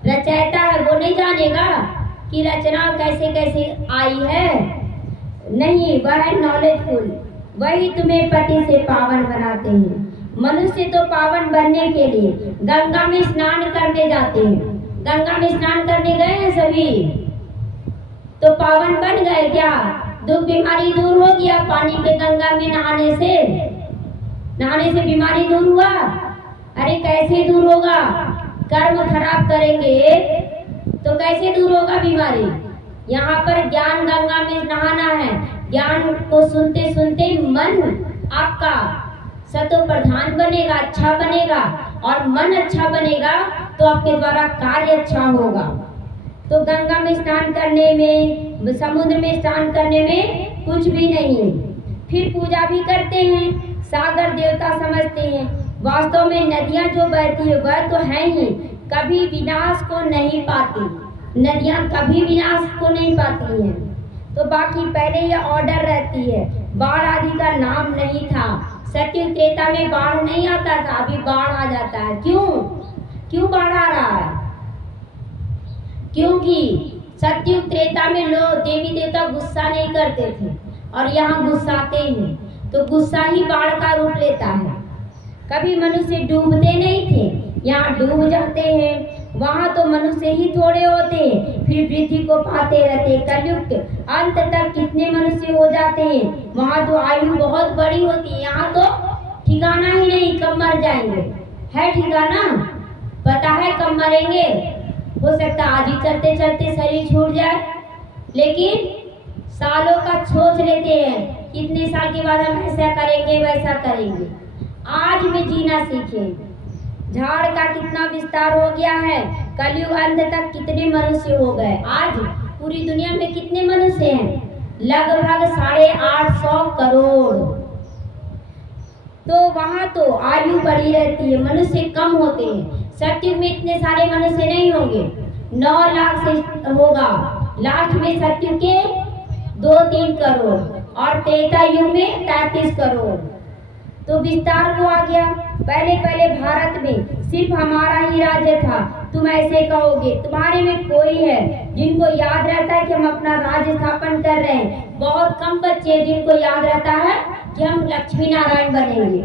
रचयिता है, वो नहीं जानेगा कि रचना कैसे कैसे आई है। नहीं, वह है नॉलेजफुल, वही तुम्हें पति से पावन बनाते हैं। मनुष्य तो पावन बनने के लिए गंगा में स्नान करने जाते हैं। गंगा में स्नान करने गए हैं सभी, तो पावन बन गए क्या? दुख बीमारी दूर हो गया पानी के गंगा में नहाने से? नहाने से बीमारी दूर हुआ? अरे कैसे दूर होगा? कर्म खराब करेंगे तो कैसे दूर होगा बीमारी? यहाँ पर ज्ञान गंगा में नहाना है। ज्ञान को सुनते सुनते मन आपका सतो प्रधान बनेगा, अच्छा बनेगा, और मन अच्छा बनेगा तो आपके द्वारा कार्य अच्छा होगा। तो गंगा में स्नान करने में, समुद्र में स्नान करने में कुछ भी नहीं है। फिर पूजा भी करते हैं, सागर देवता समझते हैं। वास्तव में नदियाँ जो बहती है वह तो है ही, कभी विनाश को नहीं पाती। नदियाँ कभी विनाश को नहीं पाती हैं। तो बाकी पहले यह ऑर्डर रहती है। बाढ़ आदि का नाम नहीं था। सत्युग त्रेता में बाढ़ नहीं आता था, अभी बाढ़ आ जाता है। क्यों बाढ़ आ रहा है? क्योंकि सत्युग त्रेता में लोग देवी देवता गुस्सा नहीं करते थे और यहाँ गुस्साते हैं, तो गुस्सा ही बाढ़ का रूप लेता है। कभी मनुष्य डूबते नहीं थे, यहाँ डूब जाते हैं। वहाँ तो मनुष्य ही थोड़े होते हैं, फिर वृद्धि को पाते रहते। कलयुग के अंत तक कितने मनुष्य हो जाते हैं, वहाँ तो आयु बहुत बड़ी होती है। यहाँ तो ठिकाना ही नहीं, कब मर जाएंगे है ठिकाना? पता है कब मरेंगे? हो सकता आज ही चलते चलते शरीर छूट जाए, लेकिन सालों का सोच लेते हैं कितने साल के बाद हम ऐसा करेंगे वैसा करेंगे। आज में जीना सीखें। झाड़ का कितना विस्तार हो गया है, कलयुग अंत तक कितने मनुष्य हो गए। आज पूरी दुनिया में कितने मनुष्य हैं? लगभग 850 करोड़। तो वहाँ तो आयु बढ़ी रहती है, मनुष्य कम होते हैं। सत्युग में इतने सारे मनुष्य नहीं होंगे, 9 लाख से होगा। लास्ट में सत्युग के 2-3 करोड़ और त्रेता युग में 33 करोड़। तो विस्तार को आ गया। पहले भारत में सिर्फ हमारा ही राज्य था। तुम ऐसे कहोगे, तुम्हारे में कोई है जिनको याद रहता है कि हम अपना राज्य स्थापन कर रहे हैं? बहुत कम बच्चे हैं जिनको याद रहता है कि हम लक्ष्मी नारायण बनेंगे।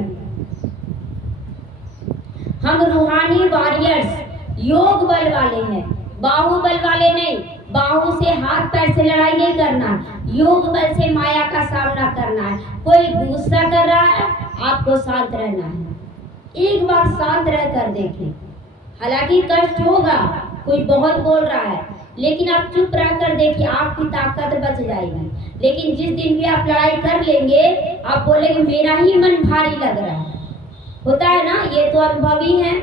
हम रूहानी वॉरियर्स, योग बल वाले हैं, बाहुबल वाले नहीं। बाहु से हाथ पैर से लड़ाई नहीं करना, योग बल से माया का सामना करना है। कोई गुस्सा कर रहा है, आपको शांत रहना है। एक बार शांत रह कर देखें। हालांकि कष्ट होगा, कोई बहुत बोल रहा है, लेकिन आप चुप रह कर देखिए, आपकी ताकत बच जाएगी। लेकिन जिस दिन भी आप लड़ाई कर लेंगे, आप बोलेंगे मेरा ही मन भारी लग रहा है। होता है ना, ये तो अनुभवी है।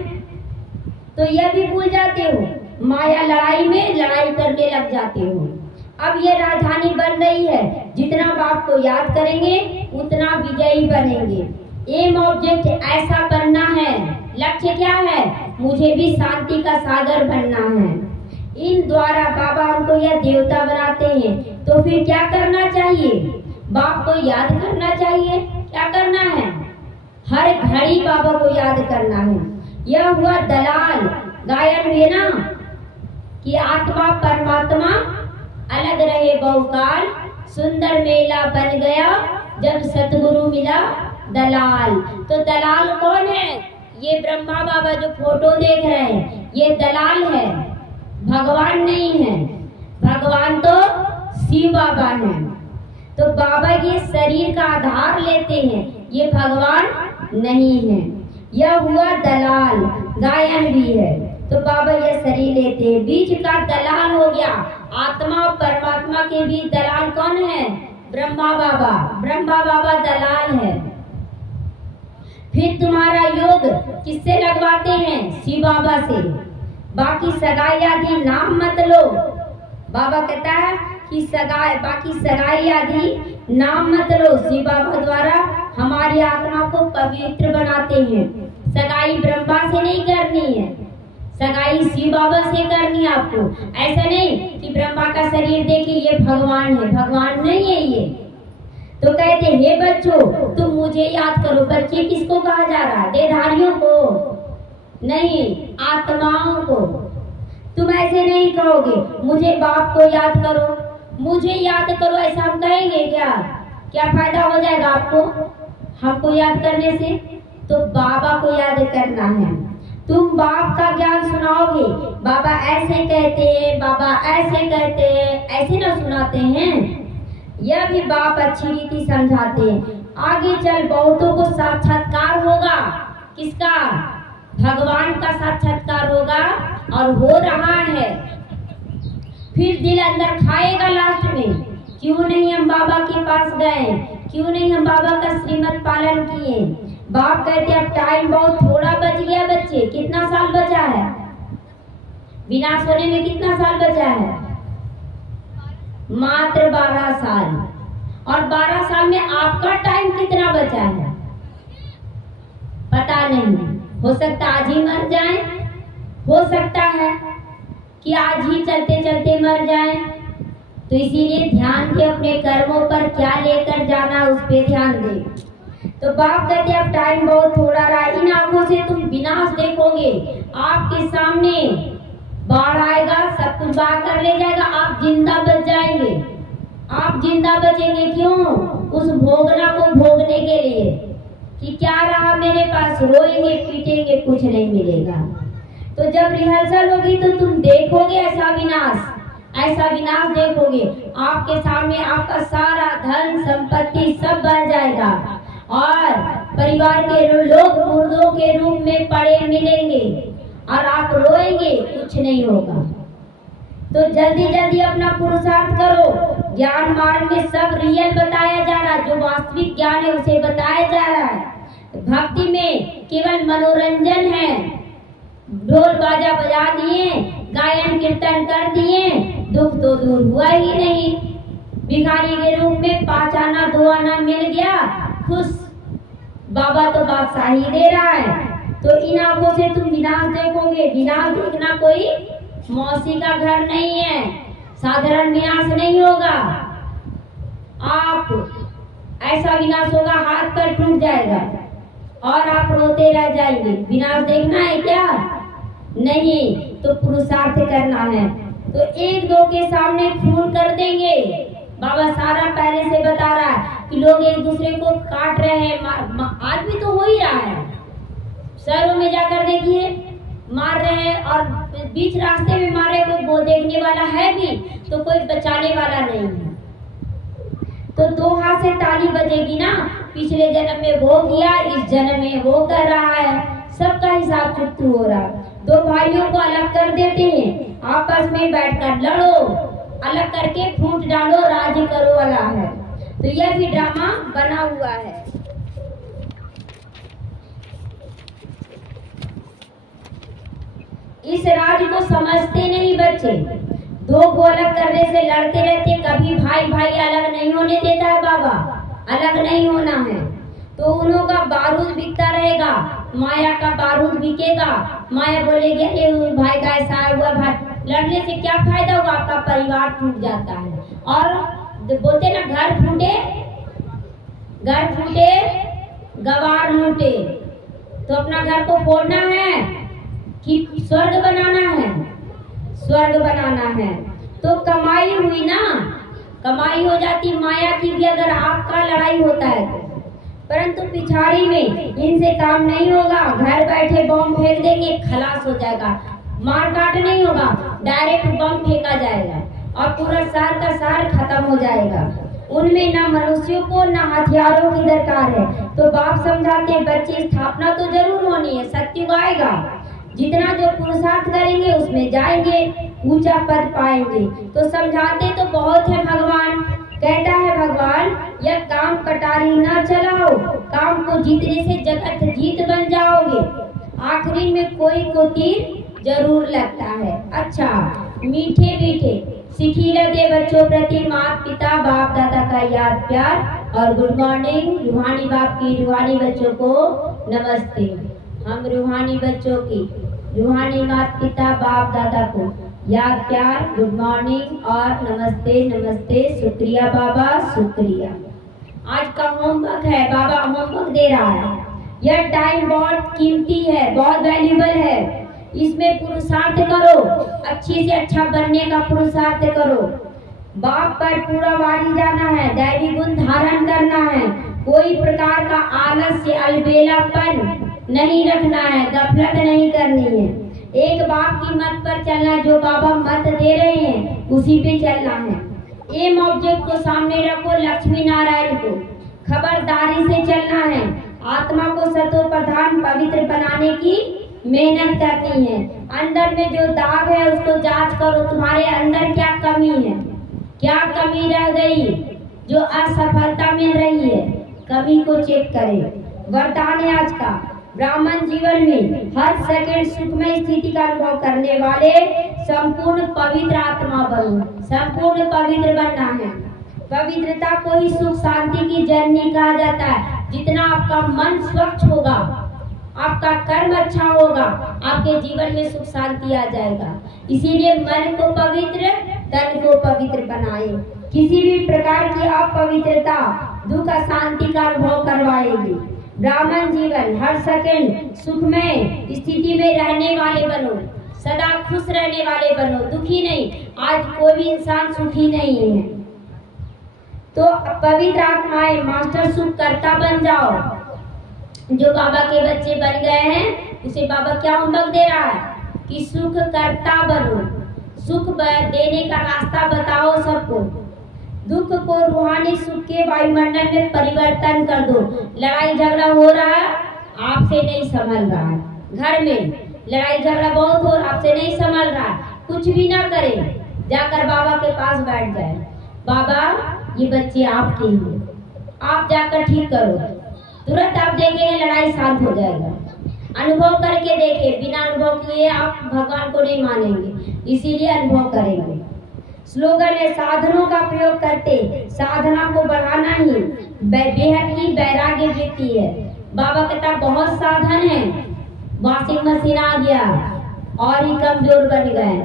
तो यह भी भूल जाते हो, माया लड़ाई में लड़ाई करने लग जाते हो। अब ये राजधानी बन रही है, जितना बाप को याद करेंगे उतना विजयी बनेंगे। एम ऑब्जेक्ट ऐसा बनना है, लक्ष्य क्या है, मुझे भी शांति का सागर बनना है। इन द्वारा बाबा हमको यह देवता बनाते हैं, तो फिर क्या करना चाहिए, बाप को याद करना चाहिए। क्या करना है, हर घड़ी बाबा को याद करना है। यह हुआ दलाल, गायन है ना कि आत्मा परमात्मा अलग रहे बहुकाल, सुंदर मेला बन गया जब सतगुरु मिला दलाल। तो दलाल कौन है, ये ब्रह्मा बाबा जो फोटो देख रहे हैं ये दलाल है, भगवान नहीं है। भगवान तो शिव बाबा है। तो बाबा ये शरीर का आधार लेते हैं, ये भगवान नहीं है। यह हुआ दलाल, गायन भी है। तो बाबा ये शरीर लेते हैं, बीच का दलाल हो गया। आत्मा और परमात्मा के बीच दलाल कौन है, ब्रह्मा बाबा। ब्रह्मा बाबा दलाल है। फिर तुम्हारा योग किससे लगवाते हैं, शिव बाबा से। बाकी सगाई आदि नाम मत लो। बाबा कहता है कि सगाई, बाकी सगाई आदि नाम मत लो। शिव बाबा द्वारा हमारी आत्मा को पवित्र बनाते हैं। सगाई ब्रह्मा से नहीं करनी है, सगाई शिव बाबा से करनी है आपको। ऐसा नहीं कि ब्रह्मा का शरीर देखिए ये भगवान है, भगवान नहीं है ये। तो कहते हे बच्चों तुम मुझे याद करो। बच्चे किसको कहा जा रहा है, देहधारियों को नहीं, आत्माओं को। तुम ऐसे नहीं कहोगे मुझे बाप को याद करो, मुझे याद करो, ऐसा हम कहेंगे क्या, क्या फायदा हो जाएगा आपको हमको याद करने से। तो बाबा को याद करना है। तुम बाप का ज्ञान सुनाओगे, बाबा ऐसे कहते हैं, बाबा ऐसे कहते हैं, ऐसे ना सुनाते हैं। यह भी बाप अच्छी रीति समझाते हैं। आगे चल बहुतों को साक्षात्कार होगा, किसका, भगवान का साक्षात्कार होगा और हो रहा है। फिर दिल अंदर खाएगा लास्ट में, क्यों नहीं हम बाबा के पास गए, क्यों नहीं हम बाबा का श्रीमत पालन किए। बाप कहते अब टाइम बहुत थोड़ा बच गया बच्चे। कितना साल बचा है, विनाश होने में कितना साल बचा है, मात्र 12 साल। और 12 साल में आपका टाइम कितना बचा है पता नहीं। हो सकता आज ही मर जाए, हो सकता है कि आज ही चलते चलते मर जाए। तो इसीलिए ध्यान दे अपने कर्मों पर, क्या लेकर जाना उस पे ध्यान दे। तो बाप कहते अब टाइम बहुत थोड़ा रहा। इन आंखों से तुम विनाश देखोगे, आपके सामने बाढ़ आएगा, सब कुछ बहा कर ले जाएगा, आप जिंदा बच जाएंगे। आप जिंदा बचेंगे क्यों, उस भोगना को भोगने के लिए कि क्या रहा मेरे पास, रोएंगे पीटेंगे कुछ नहीं मिलेगा। तो जब रिहर्सल होगी तो तुम देखोगे ऐसा विनाश, ऐसा विनाश देखोगे। आपके सामने आपका सारा धन संपत्ति सब बह जाएगा और परिवार के लोग मुर्दों के रूप में पड़े मिलेंगे और आप रोएंगे, कुछ नहीं होगा। तो जल्दी जल्दी अपना पुरुषार्थ करो। ज्ञान मार्ग में सब रियल बताया जा रहा है, जो वास्तविक ज्ञान है उसे बताया जा रहा है। भक्ति में केवल मनोरंजन है, ढोल बाजा बजा दिए, गायन कीर्तन कर दिए, दुख तो दूर हुआ ही नहीं। भिखारी के रूप में 5 आना 2 आना मिल गया, खुश, बाबा तो बादशाही दे रहा है। तो इन आंखों से तुम विनाश देखोगे। विनाश देखना कोई मौसी का घर नहीं है, साधारण विनाश नहीं होगा। आप ऐसा विनाश होगा हाथ पर टूट जाएगा और आप रोते रह जाएंगे। विनाश देखना है क्या, नहीं, तो पुरुषार्थ करना है। तो 1-2 के सामने खून कर देंगे। बाबा सारा पहले से बता रहा है कि लोग एक दूसरे को काट रहे हैं, आज भी तो हो ही रहा है। शहरों में जाकर देखिए, मार रहे हैं और बीच रास्ते में मारे, वो देखने वाला है भी तो कोई बचाने वाला नहीं है। तो 2 हाथ से ताली बजेगी ना, पिछले जन्म में वो किया, इस जन्म में वो कर रहा है, सबका हिसाब चुकतू हो रहा है। 2 भाइयों को अलग कर देते हैं, आपस में बैठकर लड़ो, अलग करके फूट डालो, राज करो वाला है। तो यह भी ड्रामा बना हुआ है। इस राज को समझते नहीं बच्चे। दो को अलग करने से लड़ते रहते, कभी भाई भाई अलग नहीं होने देता है बाबा, अलग नहीं होना है। तो उन्हों का बारूद बिकता रहेगा, माया का बारूद बिकेगा। माया बोलेगी अरे उस भाई का ऐसा हुआ, भाई लड़ने से क्या फायदा होगा, आपका परिवार टूट जाता है। और बोलते ना घर फूटे गवार लूटे। तो अपना घर को फोड़ना है कि स्वर्ग बनाना है? स्वर्ग बनाना है। तो कमाई हुई ना, कमाई हो जाती माया की भी अगर आपका लड़ाई होता है तो। परंतु पिछाड़ी में इनसे काम नहीं होगा, घर बैठे बम फेंक देंगे, खलास हो जाएगा, मार काट नहीं होगा, डायरेक्ट बम फेंका जाएगा और पूरा शहर का शहर खत्म हो जाएगा। उनमें ना मनुष्यों को ना हथियारों की दरकार है। तो बाप समझाते हैं बच्चे स्थापना तो जरूर होनी है, सत्युग आएगा, जितना जो पुरुषार्थ करेंगे उसमें जाएंगे, ऊंचा पद पाएंगे। तो समझाते तो बहुत है भगवान। कहता है भगवान यह काम कटारी ना चलाओ, काम को जीतने से जगत जीत बन जाओगे, आखिरी में कोई को तीर जरूर लगता है। अच्छा, मीठे मीठे सीखी लगे बच्चों प्रति माता पिता बाप दादा का याद प्यार। और गुड मॉर्निंग रूहानी बाप की रूहानी बच्चों को नमस्ते। हम रूहानी बच्चों की रूहानी माता पिता बाप दादा को याद प्यार, गुड मॉर्निंग और नमस्ते नमस्ते, शुक्रिया बाबा शुक्रिया। आज का होमवर्क है, बाबा होमवर्क दे रहा है। यह टाइम बहुत कीमती है, बहुत वैल्यूबल है, इसमें पुरुषार्थ करो, अच्छे से अच्छा बनने का पुरुषार्थ करो। बाप पर पूरा वारी जाना है, दैवी गुण धारण करना है, कोई प्रकार का आलस्य अलबेलापन नहीं रखना है, गफलत नहीं करनी है। एक बाप की मत पर चलना है, जो बाबा मत दे रहे हैं उसी पे चलना है। एम ऑब्जेक्ट को सामने रखो, लक्ष्मी नारायण को, खबरदारी से चलना है। आत्मा को सतो प्रधान पवित्र बनाने की मेहनत करनी है। अंदर में जो दाग है उसको जांच करो, तुम्हारे अंदर क्या कमी है, क्या कमी रह गई जो असफलता मिल रही है, कमी को चेक करें। वरदान है आज का, ब्राह्मण जीवन में हर सेकंड सुखमय स्थिति का अनुभव करने वाले संपूर्ण पवित्र आत्मा बनो, संपूर्ण पवित्र बनना है। पवित्रता को ही सुख शांति की जर्नी कहा जाता है। जितना आपका मन स्वच्छ होगा, आपका कर्म अच्छा होगा, आपके जीवन में सुख शांति आ जाएगा। इसीलिए मन को पवित्र, तन को पवित्र बनाए। किसी भी प्रकार की अपवित्रता दुख अशांति का अनुभव करवाएगी। ब्राह्मण जीवन हर सेकंड सुखमय स्थिति में रहने वाले बनो, सदा खुश रहने वाले बनो, दुखी नहीं। आज कोई भी इंसान सुखी नहीं है। तो पवित्र आत्माएं मास्टर सुख कर्ता बन जाओ। जो बाबा के बच्चे बन गए हैं उसे बाबा क्या होमवर्क दे रहा है कि सुख कर्ता बनो, सुख देने का रास्ता बताओ सबको। दुख को रूहानी सुख के वायुमंडल में परिवर्तन कर दो। लड़ाई झगड़ा हो रहा है, आपसे नहीं संभल रहा है, घर में लड़ाई झगड़ा बहुत हो, आपसे नहीं संभल रहा है, कुछ भी ना करें, जाकर बाबा के पास बैठ जाए। बाबा ये बच्चे आपके हैं, आप जाकर ठीक करो। तुरंत आप देखेंगे लड़ाई शांत हो जाएगा। अनुभव करके देखें, बिना अनुभव किए आप भगवान को नहीं मानेंगे, इसीलिए अनुभव करेंगे। स्लोगन है साधनों का प्रयोग करते साधना को बढ़ाना ही बेहद की वैराग्य वृत्ति है। बाबा कहता बहुत साधन है, वॉशिंग मशीन आ गया और ही कमजोर बन गए।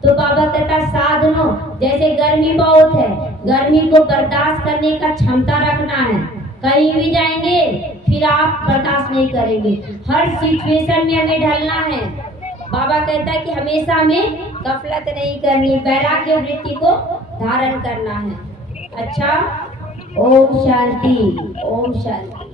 तो बाबा कहता साधनों, जैसे गर्मी बहुत है, गर्मी को बर्दाश्त करने का क्षमता रखना है। कहीं भी जाएंगे फिर आप बर्दाश्त नहीं करेंगे, हर सिचुएशन में हमें ढलना है। बाबा कहता है कि हमेशा हमें गफलत नहीं करनी, वैराग्य वृत्ति को धारण करना है। अच्छा, ओम शांति, ओम शांति।